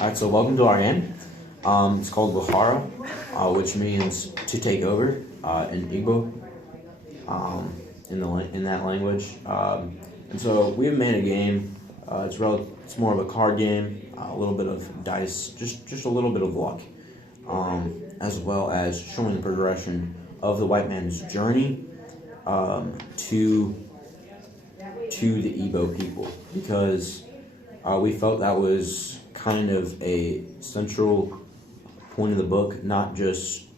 Alright, so welcome to our game. It's called Buhara, which means to take over in Igbo, in that language. And so we have made a game. It's more of a card game, a little bit of dice, just a little bit of luck, as well as showing the progression of the white man's journey to the Igbo people, because we felt that was kind of a central point of the book, not just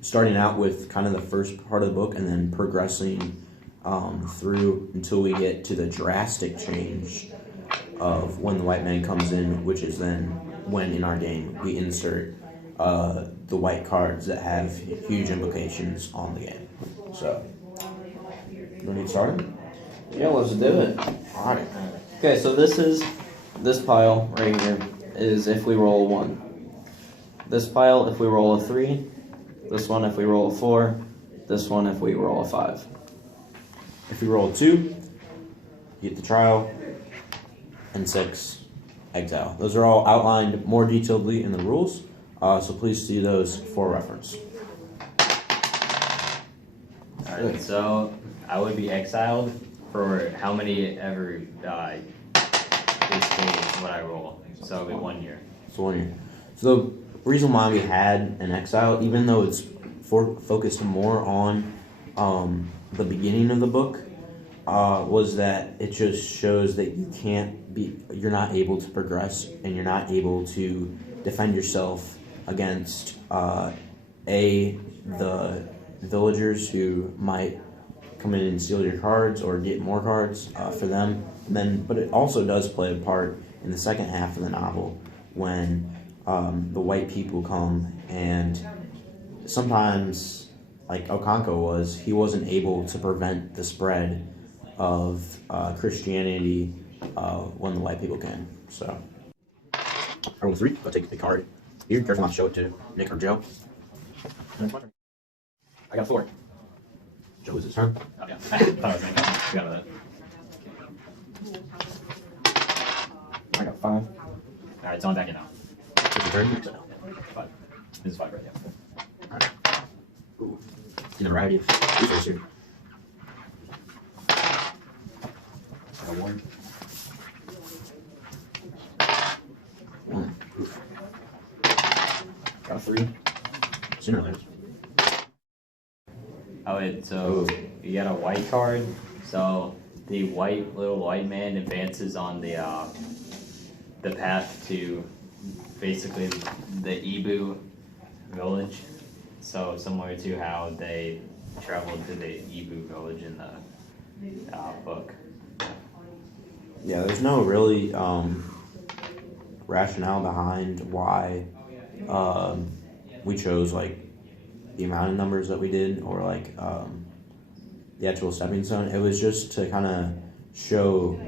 starting out with kind of the first part of the book and then progressing through until we get to the drastic change of when the white man comes in, which is then when in our game we insert the white cards that have huge implications on the game. So, you want to get started? Yeah, let's do it. Alright. Okay, so this pile right here is if we roll a 1. This pile if we roll a 3. This one if we roll a 4. This one if we roll a 5. If you roll a 2, you get the trial, and 6, exile. Those are all outlined more detailedly in the rules, so please see those for reference. Alright, so I would be exiled for how many ever basically what I roll. So it'll be 1 year. So 1 year. So the reason why we had an exile, even though it's focused more on the beginning of the book, was that it just shows that you're not able to progress and you're not able to defend yourself against the villagers who might come in and steal your cards or get more cards for them. But it also does play a part in the second half of the novel when the white people come, and sometimes, like Okanko he wasn't able to prevent the spread of Christianity when the white people came. So, I roll 3. I'll take the card here. Careful not to show it to Nick or Joe. I got 4. Joe, is his turn? Oh, yeah. I thought I was going to forgot about that. I got 5. Alright, so I'm back in now. It's your turn. 5. This is 5 right now. Alright. Ooh. In a variety of features here. I got 1. 1. Oof. Got a 3. Sooner or later. Oh wait, so you got a white card. So the little white man advances on the path to basically the Ibu village. So similar to how they traveled to the Ibu village in the book. Yeah, there's no really rationale behind why we chose the amount of numbers that we did, or the actual stepping stone. It was just to kind of show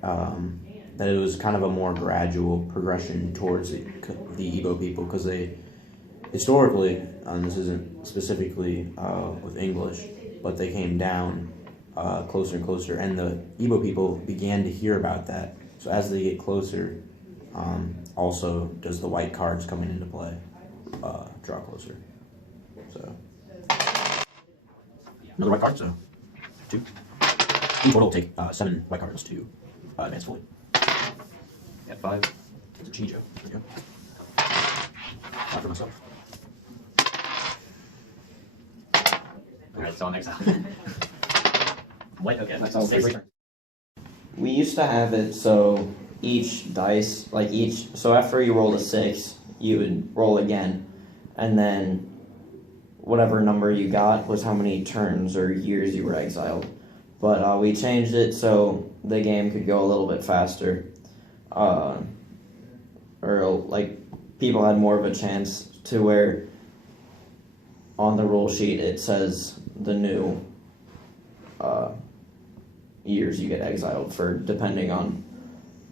that it was kind of a more gradual progression towards the Igbo people, because they historically, and this isn't specifically with English, but they came down closer and closer, and the Igbo people began to hear about that. So as they get closer, also does the white cards coming into play draw closer. So another white card, so 2. In total, will take 7 white cards to advance fully. At 5. It's a Chijo. There you go. 5 for myself. Alright, so I'm exiled. White, okay. That's all. 6. We used to have it so each dice, so after you rolled a 6, you would roll again, and then whatever number you got was how many turns or years you were exiled. But we changed it so the game could go a little bit faster, or people had more of a chance to where on the rule sheet it says the new years you get exiled for, depending on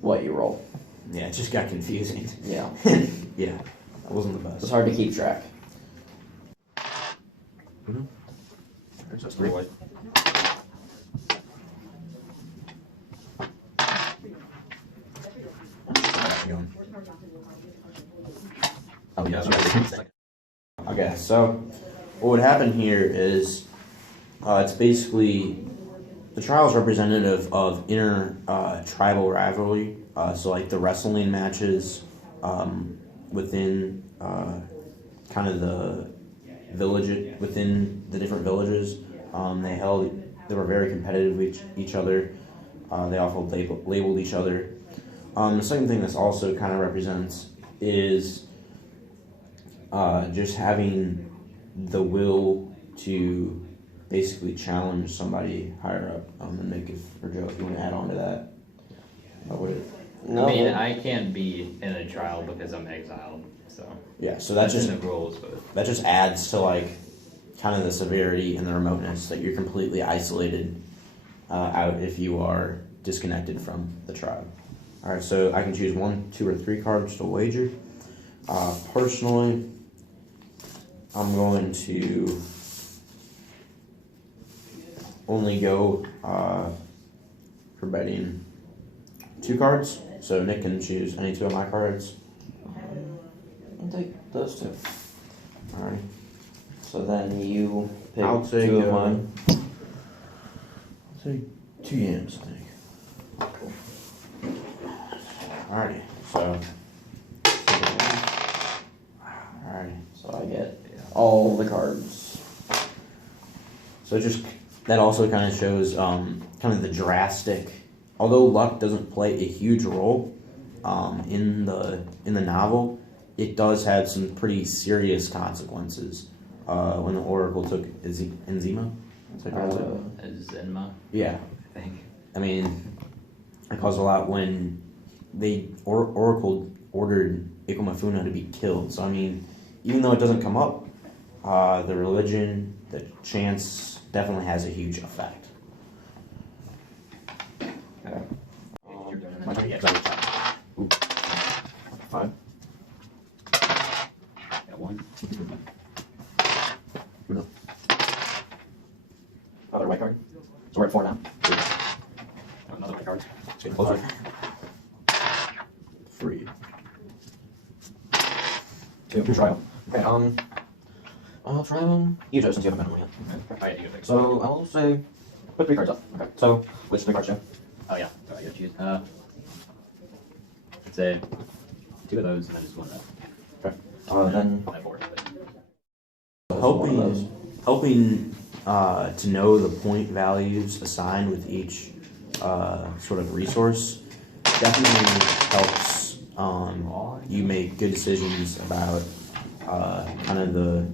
what you roll. Yeah, it just got confusing. Yeah. Yeah, that wasn't the best. It's hard to keep track. Mm-hmm. So that's 3 white. Oh, yeah. Okay, so what would happen here is it's basically the trial is representative of inner tribal rivalry. So like the wrestling matches within kind of the village within the different villages. They were very competitive with each other. They also labeled each other. The second thing this also kind of represents is just having the will to basically challenge somebody higher up. And Nick, or Joe, if you want to add on to that, I would. No, I mean, I can't be in a trial because I'm exiled, so Yeah, so that's that's just in the rules, but that just adds to like kind of the severity and the remoteness that you're completely isolated out if you are disconnected from the tribe. All right, so I can choose 1, 2, or 3 cards to wager. Personally, I'm going to only go for betting 2 cards. So Nick can choose any 2 of my cards. I'll take those 2. All right. So then you pick I'll take 2 of mine. I'll take 2 yams, I think. Alrighty, so. Alrighty. So I get all the cards. So just that also kind of shows kind of the drastic. Although luck doesn't play a huge role in the novel, it does have some pretty serious consequences. When the Oracle took Enzima. Zenma, Yeah, I think. I mean, it caused a lot when Oracle ordered Ikomafuna to be killed. So I mean, even though it doesn't come up, the religion, the chance definitely has a huge effect. Ooh. 5. Got 1. No. Another white card. So we're at 4 now. Another white card. It's getting closer. 3. 2. Trial. Okay, I'll try one. You, Joe, since you haven't been on yet. I had to go fix. So I'll say put 3 cards up. Okay. So which 3 cards, Joe? Oh yeah, so I gotta choose. I'd say 2 of those and then just 1 of that. Okay. Then I have 4. But Helping to know the point values assigned with each sort of resource definitely helps you make good decisions about kind of the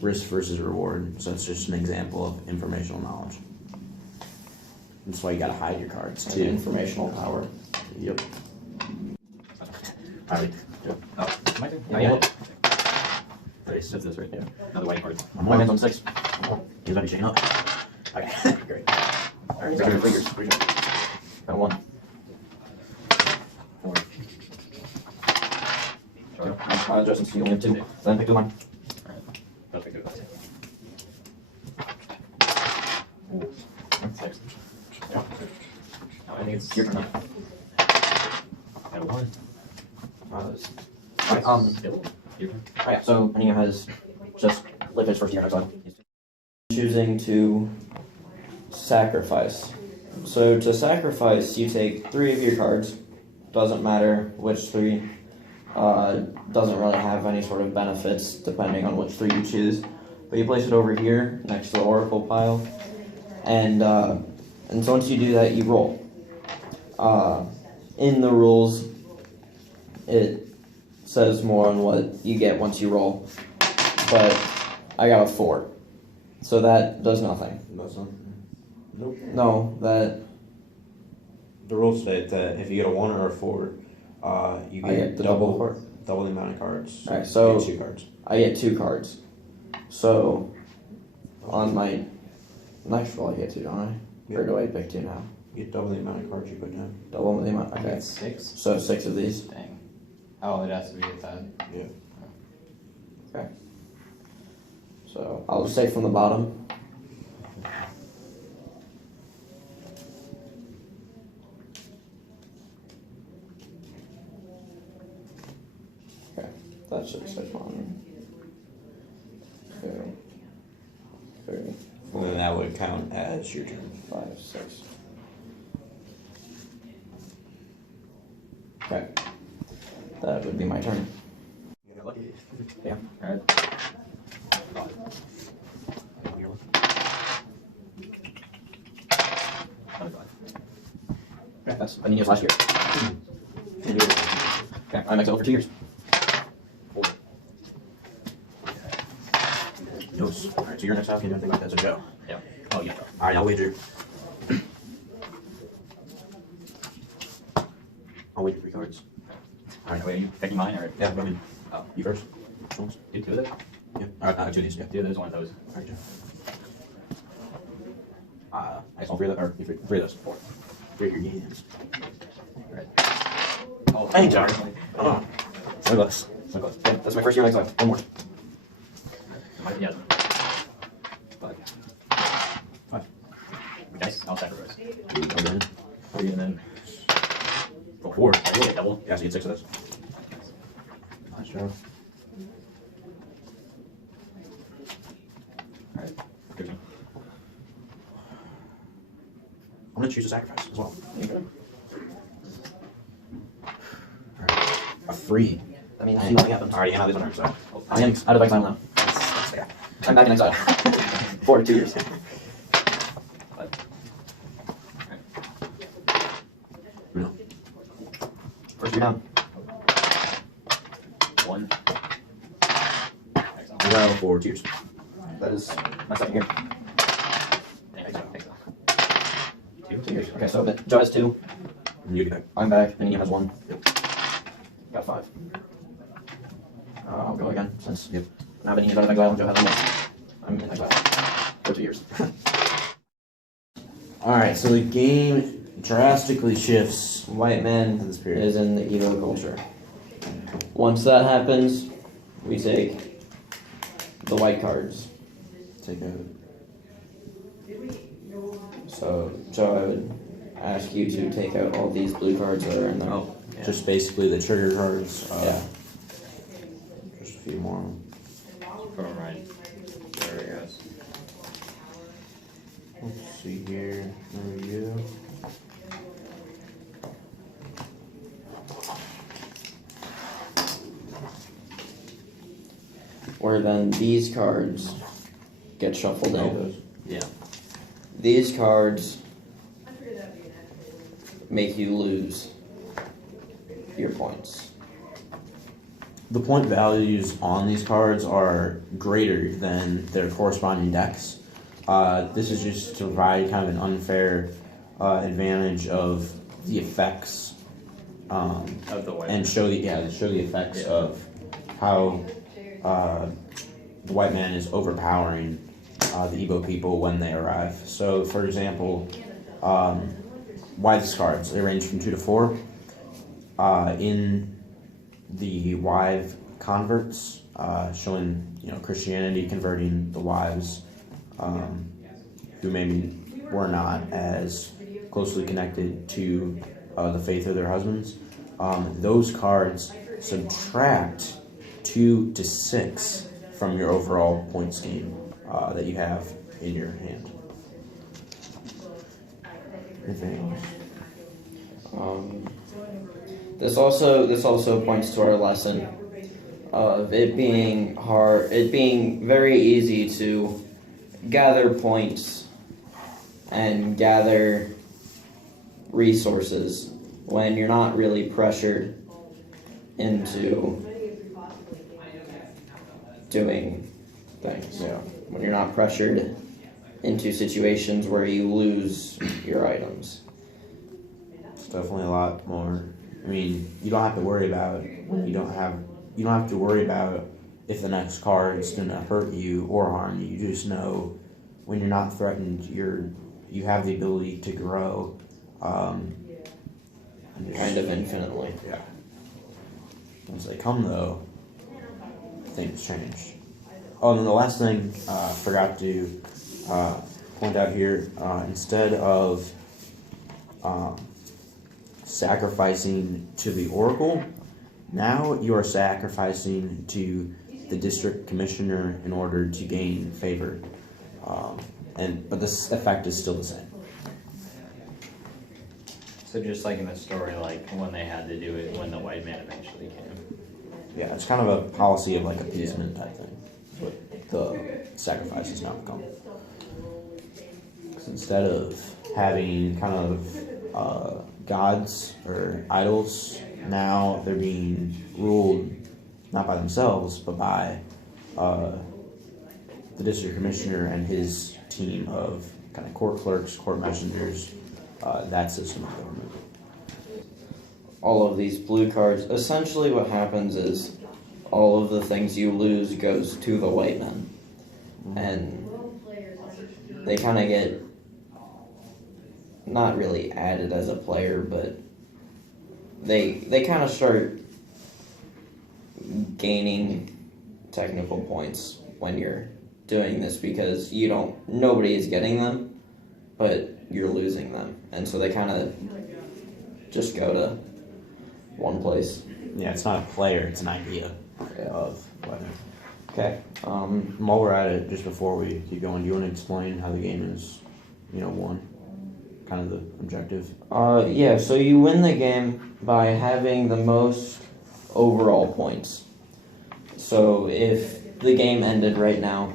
risk versus reward. So it's just an example of informational knowledge. That's why you gotta hide your cards To too. informational power. Yep. Alright. Oh, my turn? Oh Yeah. yeah. That's this right there. Another white card. my man's on 6. He's about to chain up. Okay, great. Alright, got your figures. Got 1. 4. Joe. Justin, so you only have 2. Then pick 2 of mine. I'll pick 2 of those. 6. Oh, I think it's Your turn now. Got 1. Alright, Still. Your turn. alright, so Anina has just lived his first year in exile. Choosing to sacrifice. So to sacrifice, you take 3 of your cards. Doesn't matter which 3. Doesn't really have any sort of benefits depending on which 3 you choose. But you place it over here next to the Oracle pile. And so once you do that, you roll. In the rules, it says more on what you get once you roll. But I got a 4. So that does nothing. That's not. Nope. No, that The rules state that if you get a 1 or a 4, you I get get the double double the amount of cards. Alright, so- you get 2 cards. I get 2 cards. So on my next roll, I get 2, don't I? Or do I pick 2 now? You get double the amount of cards you put down. Double the amount. I Okay. got 6. So 6 of these. Dang. Oh, it has to be at that. Yeah. Okay. So I'll just take from the bottom. Okay. That's 6, that's 1. 2, 3, And then that would count as your turn. 5, 6. Okay. That would be my turn. Yeah. Alright. Okay, that's I mean last year. Okay, I max out for 2 years. Dose. Alright, so your next house can do anything like that, so Joe. Yeah. Oh yeah. Alright, I'll wager. I'll wager 3 cards. Alright, wait, are you picking mine or? Yeah, go ahead. Oh, You first. do 2 of those? Yeah. Alright, 2 of these, yeah. Do those, one of those. Alright, Joe. I guess all 3 of those, or 3 of those. 4. 3 of your games. Alright. Oh, Hey, Jar. Come on. So close. So close. Yeah, that's my first year in exile. One more. Yeah. 5. 5. Dice, I'll sacrifice. 2, go in. 3 and then. 4. I will get double. Yeah, so you get 6 of those. Nice job. Alright. Good. I'm gonna choose a sacrifice as well. Okay. Alright. A 3. That means nothing happens. Alright, yeah, now this one hurts, so. I am out of exile now. That's fair. I'm back in exile. For 2 years. No. First year down. 1. Exile for 2 years. That is My second year. Exile. 2 years. Okay, so Joe has 2. And you get back. I'm back, and he has 1. Got 5. I'll go again, since now that he's out of exile and Joe has 1. I'm in exile. For 2 years. Alright, so the game drastically shifts. white man This period. is in the Evo culture. Once that happens, we take the white cards. Take a So I would ask you to take out all these blue cards that are in there. Oh, yeah. just basically the trigger cards. Yeah. Just a few more. Put 'em right. There it goes. Let's see here. There we go. Where then these cards get shuffled in. Yeah. These cards make you lose your points. The point values on these cards are greater than their corresponding decks. This is just to provide kind of an unfair advantage of the effects Of the white. and show the effects Yeah. of how the white man is overpowering the Igbo people when they arrive. So, for example, Wives cards, they range from 2 to 4. In the Wive converts, showing Christianity converting the wives who maybe were not as closely connected to the faith of their husbands. Those cards subtract 2 to 6 from your overall point scheme that you have in your hand. Anything else? This also points to our lesson of it being very easy to gather points and gather resources when you're not really pressured into doing things. Yeah. When you're not pressured into situations where you lose your items. It's definitely a lot more. I mean, you don't have to worry about when you don't have to worry about if the next card is gonna hurt you or harm you. You just know when you're not threatened, you have the ability to grow. And just- Kind of infinitely. Yeah. Once they come though, things change. Oh, and then the last thing forgot to point out here, instead of sacrificing to the oracle, Now you are sacrificing to the district commissioner in order to gain favor, but this effect is still the same. So just like in the story, like when they had to do it when the white man eventually came. Yeah, it's kind of a policy of like appeasement type thing. That's what the sacrifice has now become. 'Cause instead of having kind of gods or idols, now they're being ruled not by themselves, but by the district commissioner and his team of kind of court clerks, court messengers, that system of government. All of these blue cards, essentially what happens is all of the things you lose goes to the white men. And they kind of get not really added as a player, but they kind of start gaining technical points when you're doing this because nobody is getting them, but you're losing them. And so they kind of just go to one place. Yeah, it's not a player, it's an idea of weapon. Okay. While we're at it, just before we keep going, do you want to explain how the game is, won? Kind of the objective? Yeah, so you win the game by having the most overall points. So if the game ended right now,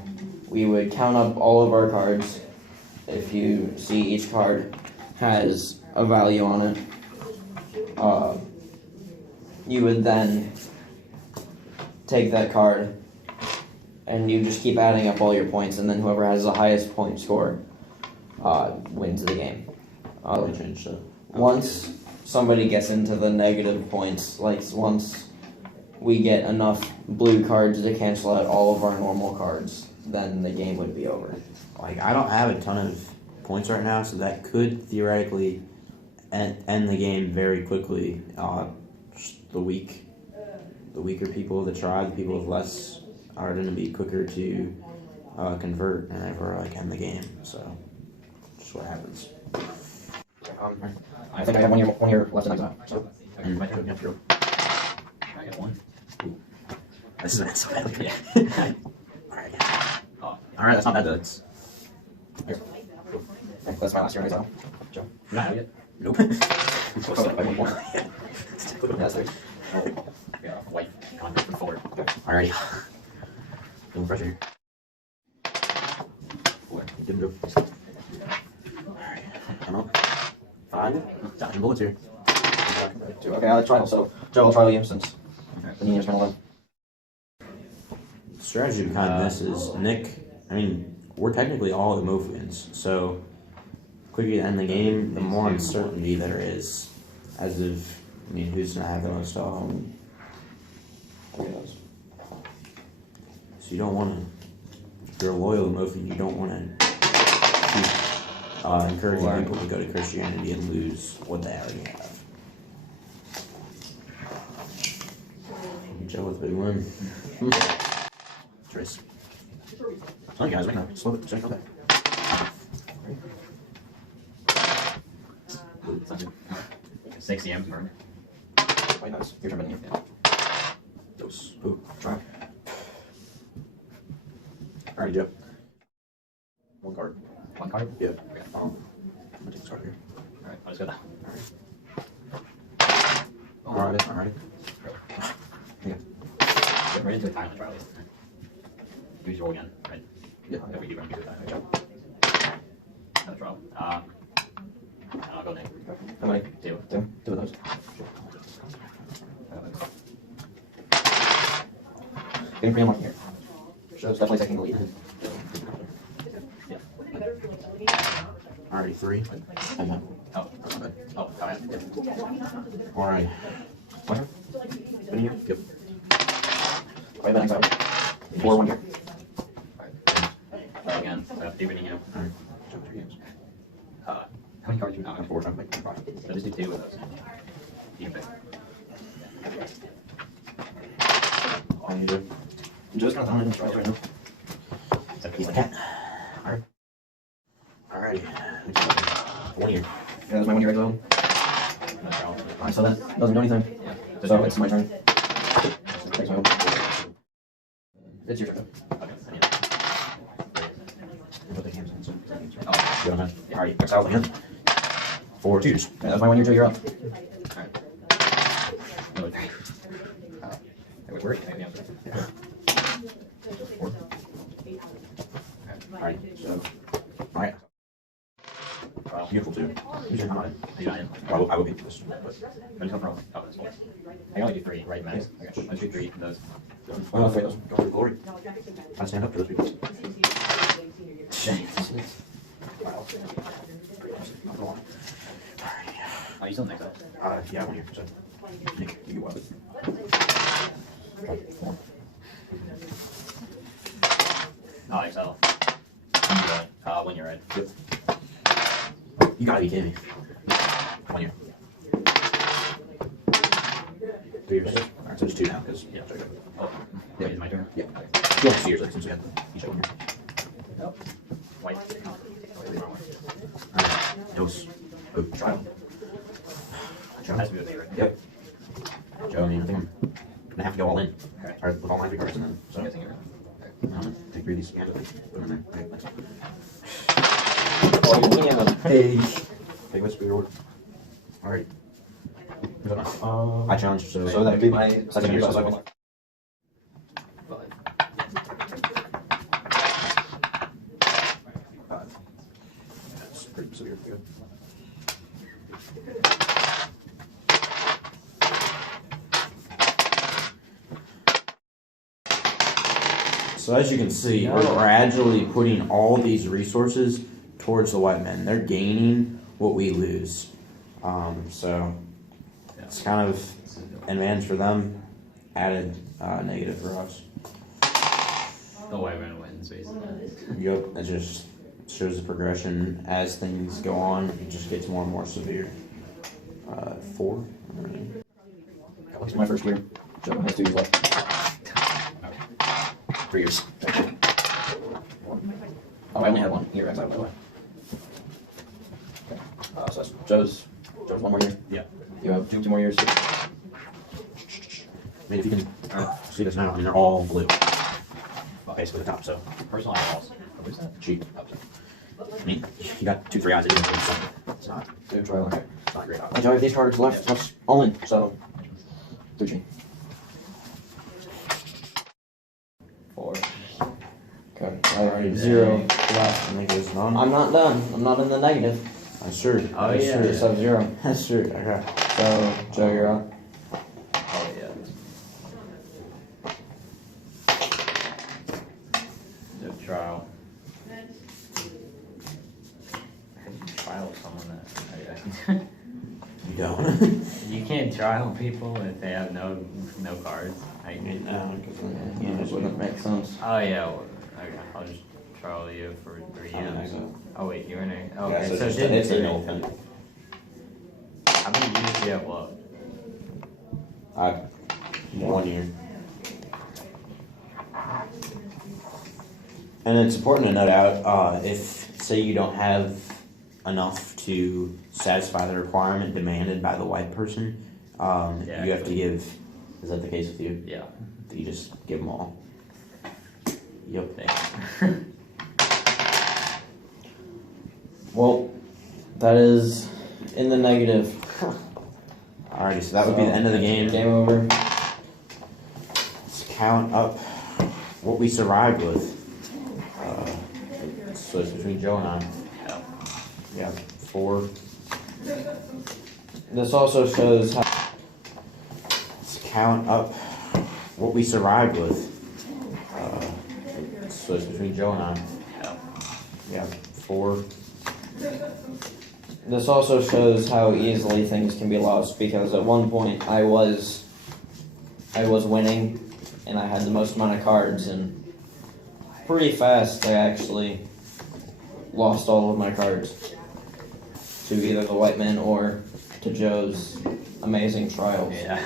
we would count up all of our cards. If you see each card has a value on it, you would then take that card and you just keep adding up all your points, and then whoever has the highest point score wins the game. Once somebody gets into the negative points, like once we get enough blue cards to cancel out all of our normal cards, then the game would be over. Like, I don't have a ton of points right now, so that could theoretically end the game very quickly. The weaker people of the tribe, the people with less, are going to be quicker to convert and ever end the game. So, just what happens. I think I have 1 year left in exile. So, I got one. This is so bad. Yeah. Alright. Oh, Alright, that's not that good. that's my last year in exile. Joe. you're not out yet? Nope. That's it. Yeah, white convert for 4. Alrighty. No pressure. 4. Didn't go. Alright. Come on. 5. Dodging bullets here. 2. Okay, I'll trial. So, Joe, I'll trial you since the Nina's going to live. The strategy behind this is we're technically all the Mofians, so the quicker you end the game, the more uncertainty there is as of, who's going to have the most So you don't want to, if you're a loyal Mofian, you don't want to keep encouraging people to go to Christianity and lose what they already have. Joe with a big win. Trace. Oh, guys, wait, no. Slow it. Sorry, okay. Ooh, it's not good. 6 EMs burn. Wait, nice. Your turn, Benny. Dose. Ooh, try. Alright, Joe. 1 card. 1 card? Yeah. I'm gonna take this card here. Alright, I'll just go that. Alright. Get right into a time trial. Use your roll again, right? Yeah. If we do run into a time. Another trial. And I'll go next. How many? 2. 2. 2 of those. Getting free unlock here. Joe's definitely taking the lead. Yeah. Alrighty, 3. I'm not. Oh, go ahead. Alright. One Been here? Yep. Wait, then exile. 4 1 year. Again, so I have 2 winning you. Alright. Jump 3 games. How many cards do you have? 4 times, make 5. So just do 2 of those. You can pick. All you do. Joe's kind of throwing in tries right now. Except He's it's the like, cat. Alright. 1 year. Yeah, that's my 1 year exile. another trial. Alright, so that doesn't do anything. Yeah. So it's my turn. Thanks, man. It's your turn. Okay, I need it. Put the hands in, so- Oh, Good, man. Alright, next out, man. 4 twos. Yeah, that's my 1 year, Joe, you're up. no, it's- Wait, where? Yeah. 4. Alright, so. Alright. Well, Beautiful, too. Use your mind. I got it. I will get this. But, I just hope wrong. Oh, that's four. I can only do three, right, Max? Okay. Let's do three from those. well, let's wait, those go for glory. I stand up for those people. Wow. Oh, you still next up. Yeah, 1 year, so. Nick, you up. Oh, Excel. When you're right. Yep. You gotta be kidding me. 1 year. 3 years. Alright, so it's 2 now, because. Yeah. Oh, wait, is my turn? Yeah. You'll have 2 years, like, since we had each other. Nope. White. Alright, it was. Oh, trial. Has to be with me, right? Yep. Joe, I mean, I think I'm gonna have to go all in. Okay. Alright, with all my 3 cards, and then. So. I'm guessing you're Take 3 of these scans, put them in there. Okay, thanks. Oh, you can't have Hey. Take what's your order. Alright. I challenge, so. So that'd be my second year. So that's pretty severe. Good. So as you can see, we're gradually putting all these resources towards the white men. They're gaining what we lose. So it's kind of advantage for them, added negative for us. the white man wins, basically. Yep, it just shows the progression as things go on. It just gets more and more severe. 4. It's my first year. Joe has 2 years left. 3 years. Oh, I only had 1 year exile, by the way. Okay. So that's Joe's 1 more year. Yeah. You have 2 more years. I mean, if you can see this now, I mean, they're all blue. Basically the top, so. Personal eyeballs. What is that? Cheap. I mean, you got 2, 3 eyes anyway, so it's not. Two trial. Okay. It's not a great I option. don't have these cards left. That's all in. So 3G. 4. Okay. I already 0 left. I think it's none. I'm not done. I'm not in the negative. That's sure. Oh, That's yeah. sure. Sub 0. That's true. Okay. So Joe, you're up. Oh, yeah. The trial. Trial someone that. You don't. You can't trial people if they have no cards. No, because Yeah, this wouldn't make sense. Oh yeah, well, okay. I'll just trial you for 3 years. Oh wait, you're in a. Okay, Yeah, so so it's it didn't it's do a no anything. offense. How many years do you have left? 1 year. And it's important to note out if, say, you don't have enough to satisfy the requirement demanded by the white person, Yeah, you have to give. Is that the case with you? Yeah. You just give them all. Yep. Thanks. Well, that is in the negative. Alrighty, so that would be the end of the game. Game over. Let's count up what we survived with. So it's between Joe and I. Yeah. Yeah, 4. This also shows how. Let's count up what we survived with. So it's between Joe and I. Yeah. Yeah, 4. This also shows how easily things can be lost because at one point I was winning and I had the most amount of cards and pretty fast I actually lost all of my cards to either the white men or to Joe's amazing trials. Yeah.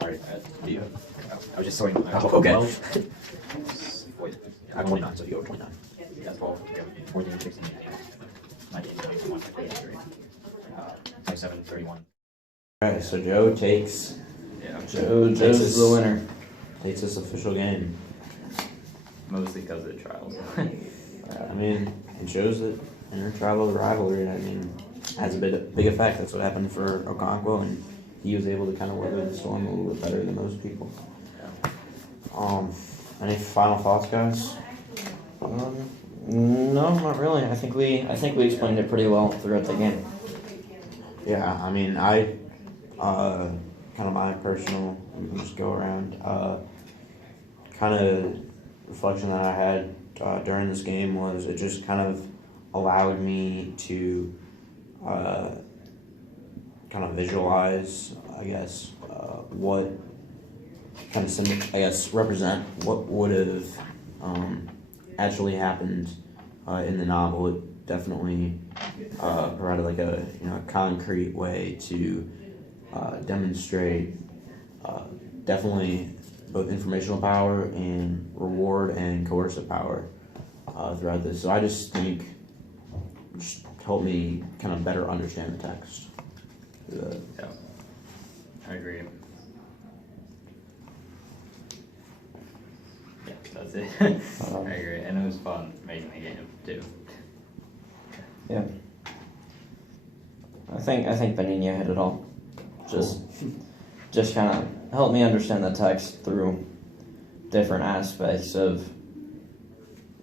Alright, you. I was just sorting. Oh, okay. 12. I'm 29, so you go 29. Yeah, 12. Okay. 14, 16, 19, 21, 23, 27, 31. Alright, so Joe takes Yeah, Joe's the winner. Takes this official game. mostly because of the trials. I mean, it shows that intertribal rivalry, I mean, has a big effect. That's what happened for Okonkwo, and he was able to kind of weather the storm a little bit better than most people. Any final thoughts, guys? No, not really. I think we explained it pretty well throughout the game. Yeah, I mean, kind of my personal, just go around, kind of reflection that I had during this game was it just kind of allowed me to kind of visualize, I guess, what kind of represent what would have actually happened in the novel. It definitely provided like a concrete way to demonstrate definitely both informational power and reward and coercive power throughout this. So I just think it just helped me kind of better understand the text. Yeah, I agree. Yeah, that's it. I agree, and it was fun making the game too. Yeah. I think Benigna hit it all. Just kind of helped me understand the text through different aspects of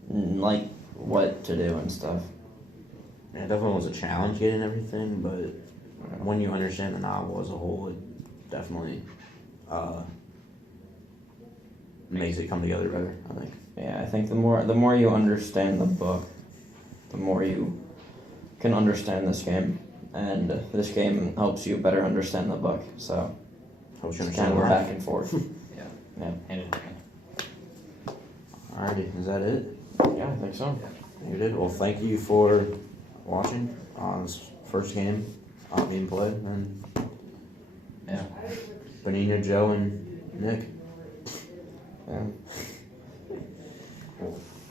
like what to do and stuff. Yeah, it definitely was a challenge getting everything, but when you understand the novel as a whole, it definitely makes it come together better, I think. Yeah, I think the more you understand the book, the more you can understand this game, and this game helps you better understand the book. So Hope you it's kind understand of the back and forth. And it, Alrighty, is that it? Yeah, I think so. You did? Well, thank you for watching on this first game being played, and yeah. Benigna, Joe, and Nick. Yeah.